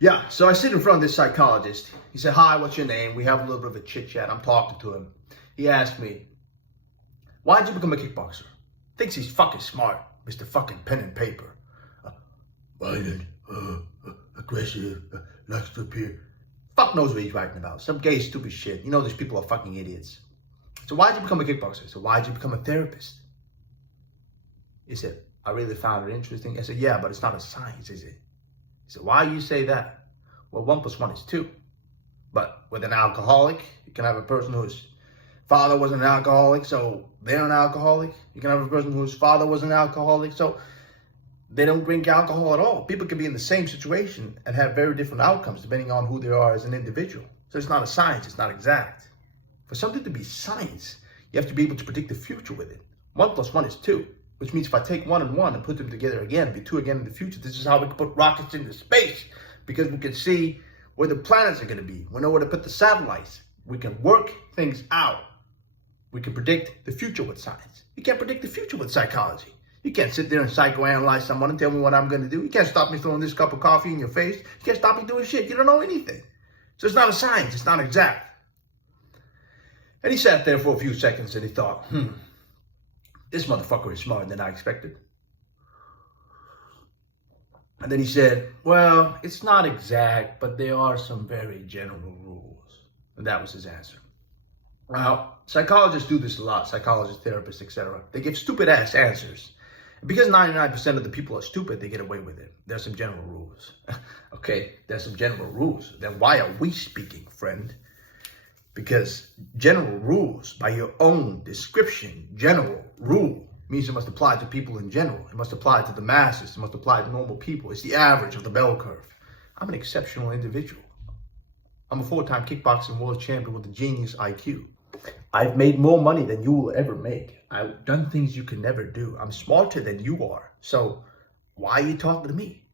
Yeah, so I sit in front of this psychologist. He said, "Hi, what's your name?" We have a little bit of a chit chat. I'm talking to him. He asked me, "Why'd you become a kickboxer?" Thinks he's fucking smart, Mr. fucking pen and paper. Violent, aggressive, likes to appear. Fuck knows what he's writing about. Some gay, stupid shit. You know these people are fucking idiots. So why'd you become a kickboxer? So why'd you become a therapist? He said, "I really found it interesting." I said, "Yeah, but it's not a science, is it?" He said, "Why do you say that?" Well, 1 + 1 is 2. But with an alcoholic, you can have a person whose father was an alcoholic, so they're an alcoholic. You can have a person whose father was an alcoholic, so they don't drink alcohol at all. People can be in the same situation and have very different outcomes depending on who they are as an individual. So it's not a science, it's not exact. For something to be science, you have to be able to predict the future with it. 1 + 1 is 2, which means if I take 1 and 1 and put them together again, it'll be 2 again in the future. This is how we can put rockets into space, because we can see where the planets are going to be. We know where to put the satellites. We can work things out. We can predict the future with science. You can't predict the future with psychology. You can't sit there and psychoanalyze someone and tell me what I'm going to do. You can't stop me throwing this cup of coffee in your face. You can't stop me doing shit. You don't know anything. So it's not a science. It's not exact. And he sat there for a few seconds and he thought, this motherfucker is smarter than I expected. And then he said, "Well, it's not exact, but there are some very general rules." And that was his answer. Now, psychologists do this a lot, psychologists, therapists, etc. They give stupid ass answers. And because 99% of the people are stupid, they get away with it. There's some general rules. Okay, there's some general rules. Then why are we speaking, friend? Because general rules, by your own description, general rule means it must apply to people in general. It must apply to the masses. It must apply to normal people. It's the average of the bell curve. I'm an exceptional individual. I'm a 4-time kickboxing world champion with a genius IQ. I've made more money than you will ever make. I've done things you can never do. I'm smarter than you are. So why are you talking to me?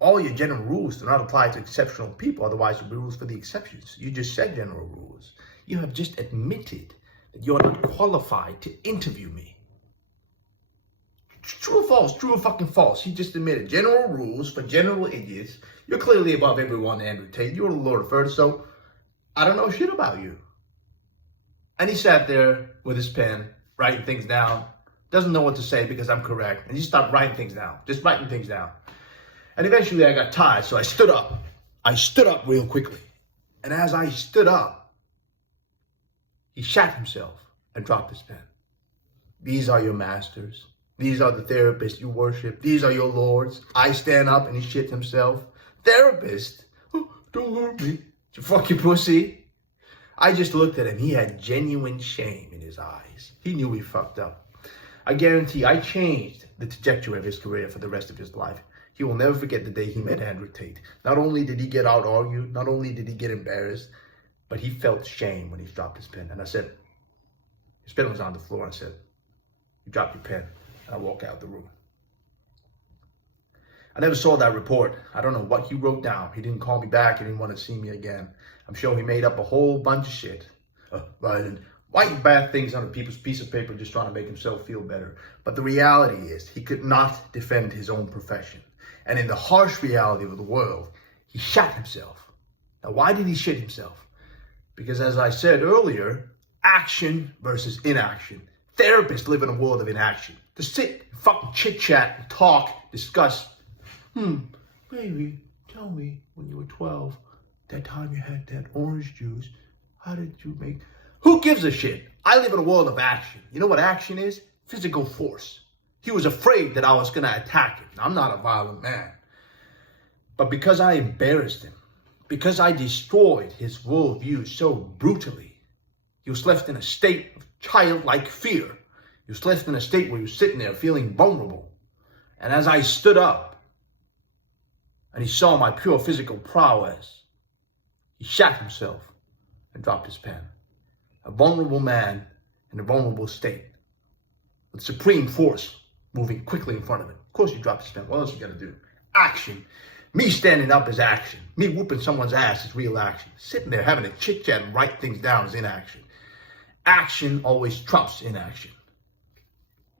All your general rules do not apply to exceptional people. Otherwise, it would be rules for the exceptions. You just said general rules. You have just admitted that you're not qualified to interview me. True or false? True or fucking false? He just admitted general rules for general idiots. You're clearly above everyone, Andrew Tate. You're the Lord of Earth, so I don't know shit about you. And he sat there with his pen, writing things down. Doesn't know what to say because I'm correct. And he stopped writing things down. Just writing things down. And eventually I got tired, so I stood up. I stood up real quickly. And as I stood up, he shat himself and dropped his pen. These are your masters. These are the therapists you worship. These are your lords. I stand up and he shit himself. Therapist? Oh, don't hurt me. You fucking pussy. I just looked at him. He had genuine shame in his eyes. He knew he fucked up. I guarantee I changed the trajectory of his career for the rest of his life. He will never forget the day he met Andrew Tate. Not only did he get out-argued, not only did he get embarrassed, but he felt shame when he dropped his pen. And I said, his pen was on the floor. And I said, "You dropped your pen." And I walked out the room. I never saw that report. I don't know what he wrote down. He didn't call me back. He didn't want to see me again. I'm sure he made up a whole bunch of shit. Writing bad things on a piece of paper just trying to make himself feel better. But the reality is he could not defend his own profession. And in the harsh reality of the world, he shot himself. Now, why did he shit himself? Because as I said earlier, action versus inaction. Therapists live in a world of inaction. To sit, fucking chit-chat, and talk, discuss. Baby, tell me, when you were 12, that time you had that orange juice, how did you make... Who gives a shit? I live in a world of action. You know what action is? Physical force. He was afraid that I was going to attack him. I'm not a violent man. But because I embarrassed him, because I destroyed his worldview so brutally, he was left in a state of childlike fear. He was left in a state where he was sitting there feeling vulnerable. And as I stood up and he saw my pure physical prowess, he shot himself and dropped his pen. A vulnerable man in a vulnerable state with supreme force moving quickly in front of him. Of course you dropped his pen. What else you got to do? Action. Me standing up is action. Me whooping someone's ass is real action. Sitting there having a chit-chat and write things down is inaction. Action always trumps inaction.